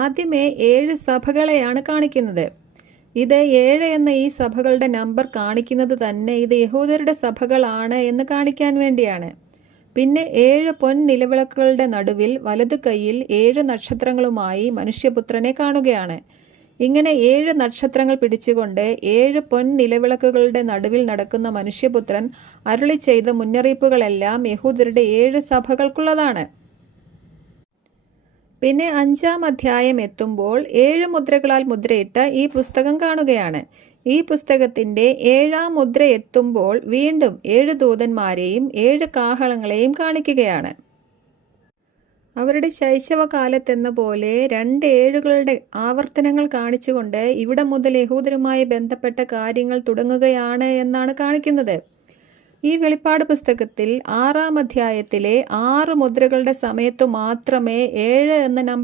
ആദ്യമേ 7 സഭകളെയാണ് കാണിക്കുന്നത്. ഇത് 7 എന്ന ഈ സഭകളുടെ നമ്പർ കാണിക്കുന്നത് തന്നെ ഇത് യഹൂദരുടെ സഭകളാണ് എന്ന് കാണിക്കാൻ വേണ്ടിയാണ്. പിന്നെ 7 പൊൻ നിലവിളക്കുകളുടെ നടുവിൽ വലതു കൈയിൽ 7 നക്ഷത്രങ്ങളുമായി മനുഷ്യപുത്രനെ കാണുകയാണ്. ഇങ്ങനെ 7 നക്ഷത്രങ്ങൾ പിടിച്ചുകൊണ്ട് 7 പൊൻ നിലവിളക്കുകളുടെ നടുവിൽ നടക്കുന്ന മനുഷ്യപുത്രൻ അരുളി ചെയ്ത മുന്നറിയിപ്പുകളെല്ലാം യഹൂദരുടെ 7 സഭകൾക്കുള്ളതാണ്. പിന്നെ 5-ാം അധ്യായം എത്തുമ്പോൾ 7 മുദ്രകളാൽ മുദ്രയിട്ട ഈ പുസ്തകം കാണുകയാണ്. ഈ പുസ്തകത്തിൻ്റെ 7-ാം മുദ്ര എത്തുമ്പോൾ വീണ്ടും 7 ദൂതന്മാരെയും 7 കാഹളങ്ങളെയും കാണിക്കുകയാണ്. അവരുടെ ശൈശവകാലത്തെന്ന പോലെ 2 ഏഴുകളുടെ ആവർത്തനങ്ങൾ കാണിച്ചുകൊണ്ട് ഇവിടെ മുതൽ യഹൂദരുമായി ബന്ധപ്പെട്ട കാര്യങ്ങൾ തുടങ്ങുകയാണ് എന്നാണ് കാണിക്കുന്നത്. ഈ വെളിപ്പാട് പുസ്തകത്തിൽ 6-ാം അധ്യായത്തിലെ 6 മുദ്രകളുടെ സമയത്തു മാത്രമേ 7 എന്ന നമ്പർ